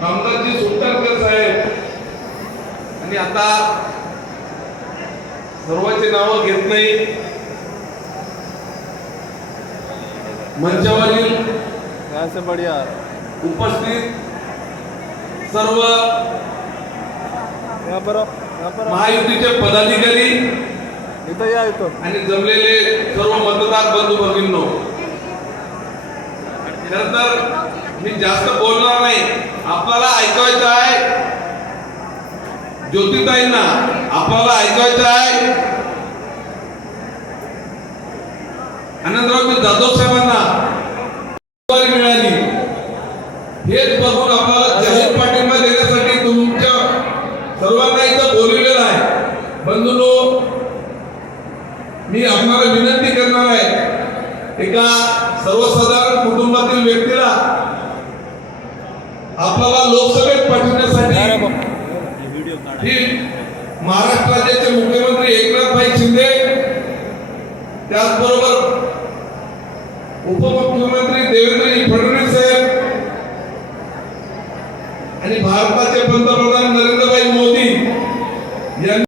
नामदारजी सुलतानकर साहेब. आणि आता सर्वांची नावं घेत नाही. मंचावरील उपस्थित सर्व महायुतीचे पदाधिकारी इथं या इथं आणि जमलेले सर्व मतदार बंधू भगिनींनो खर तर मी जास्त बोलणार नाही. आपल्याला ऐकायचं आहे? ज्योतिताईंना आपल्याला ऐकायचं आहे? आनंदराव जाधव साहेबांना मिळाली. हेच बघून आपल्याला जाहीर पाठिंबा देण्यासाठी तुमच्या सर्वांना इथं बोलवलेलं आहे. बंधूनो मी आपणाला विनंती करणार आहे एका सर्वसाधारण कुटुंबातील व्यक्ती आपल्याला लोकसभेत पाठवण्यासाठी महाराष्ट्र राज्याचे मुख्यमंत्री एकनाथभाई शिंदे त्याचबरोबर उपमुख्यमंत्री देवेंद्रजी फडणवीस साहेब आणि भारताचे पंतप्रधान नरेंद्रभाई मोदी यांनी